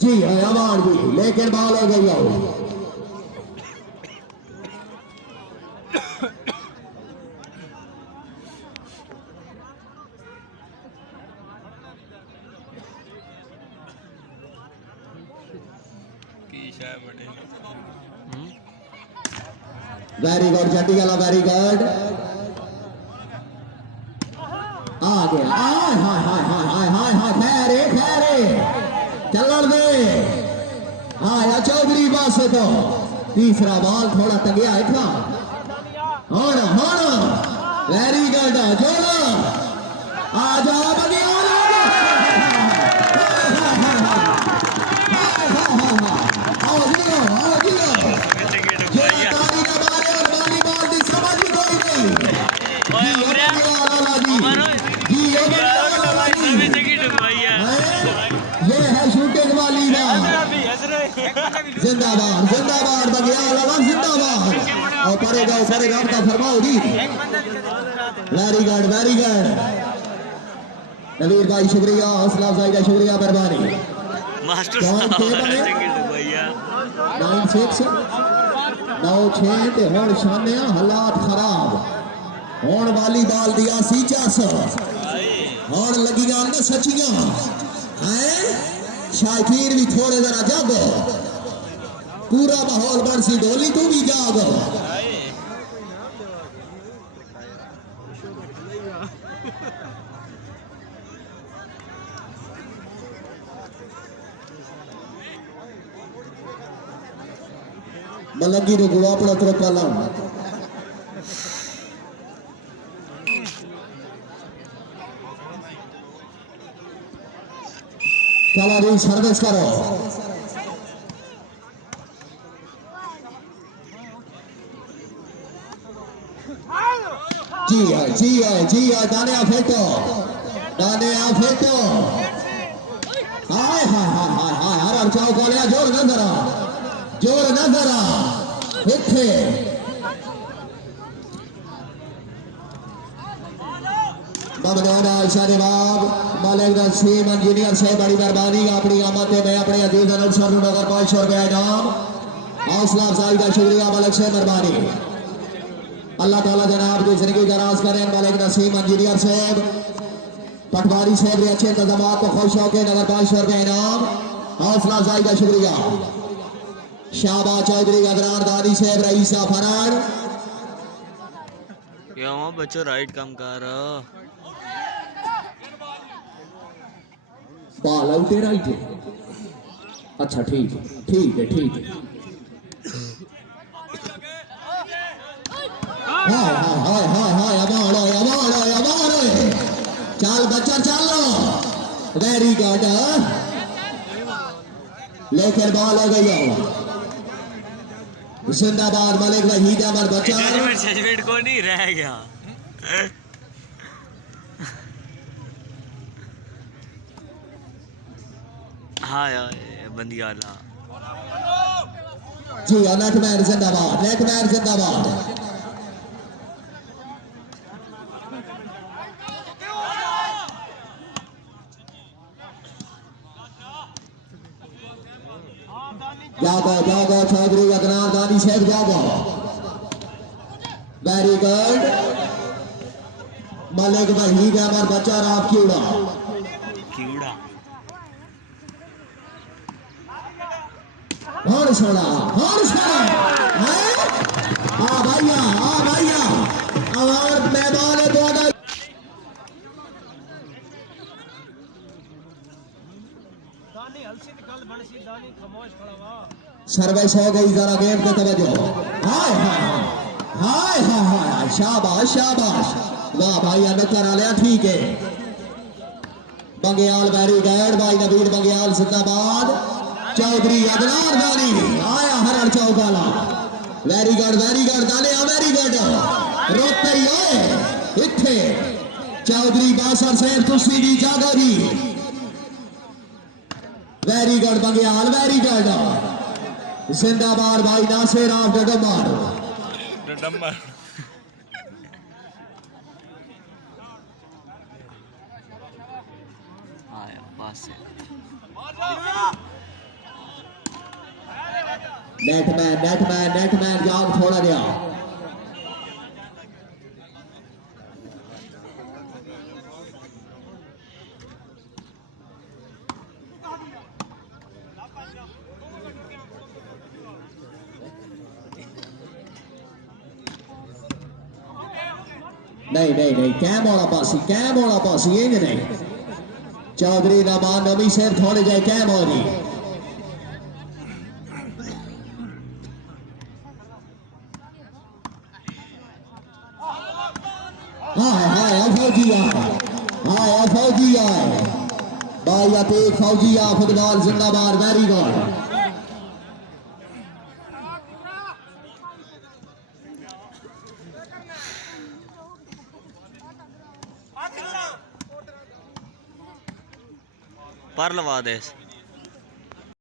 जी award भी, लेकिन ball हो गई हो। वेरी गुड जटी गला, वेरी गुड। आ गया, हाय हाय हाय हाय हाय हाय हाय, खैरे खैरे चलन दे। आया चौधरी पास तो तीसरा बॉल थोड़ा तंगिया इतना होण वेरी गुड जोड़ा आ जाओ बगिया जिंदाबाद जिंदाबाद बगियाल जिंदाबाद। और परेगा आपका फरमाओ जी। वेरी गुड नवीर भाई शुक्रिया, हौसला अफजाई का शुक्रिया, मेहरबानी। 9-6 ते हुण शानिया हालात खराब होण वाली बाल दिया सी चस हुण लगियां न सचियां हैं। शायकीर भी थोड़े जरा जागो, पूरा माहौल बन सी डोली तू भी जागो। मलंगी ने गुआ अपना तरफ पाला चला जी सर्विस करो। जी है दाने आ फेंको हाय हाय हाय हाय हाय हर चौक वाले जोर नजर इत्थे शाहबाग मालिक नसीम इंजीनियर साहब बड़ी मेहरबानी अपनी आमद में अपने अजीज अनसर नगर 500 रुपया इनाम। हौसला अफजाई का शुक्रिया मालिक साहब, मेहरबानी। अल्लाह ताला जनाब की जिंदगी दराज करें। मालिक नसीम इंजीनियर साहब पटवारी साहब के अच्छे इंतजाम को खुश होकर नगर 500 रुपया इनाम। हौसला अफजाई का शुक्रिया। शाहबाज चौधरी अदरान दादी साहब रईसा फरार क्यों बच्चों राइट काम कर बाल आउट राइट है। अच्छा ठीक है चल बच्चा चलो वेरी गुड लेकर बॉल हो गई जिंदाबाद मलिक वहीद अमर बच्चा को नहीं रह गया। हाँ यार बंदियाला जी नेटमैन जिंदाबाद जागो चौधरी अदनान दानी साहब जागो वेरी गुड मलिक वहीद अमर बच्चा रात कीड़ा हौड़ छोड़ा भैया अवार्ड मैदान द्वारा सर्विस हो गई, जरा गेम पे तवज्जो। हाय शाबाश वाह भाई नकर आलिया ठीक है। बंगियाल वेरी गुड भाई नवीर बंगियाल जिंदाबाद। चौधरी अदनान दानी आया हरण चौकाला वेरी गुड दाने वेरी गुड रोकते ही इत्थे चौधरी बासर सेठ तुसी जी जागो जी वेरी गुड बंगियाल वेरी गुड जिंदाबाद भाई नासिर आप डडम्बर पास से नेटमैन जाम छोड़ा गया। नहीं कैम वाला पासी ये नहीं चौधरी नमान नमी शेर थोड़े जाए कैम हो रही फौजी आए भाई अतीक फौजी आ फुटबॉल जिंदाबाद वेरी गुड। पर लवा दे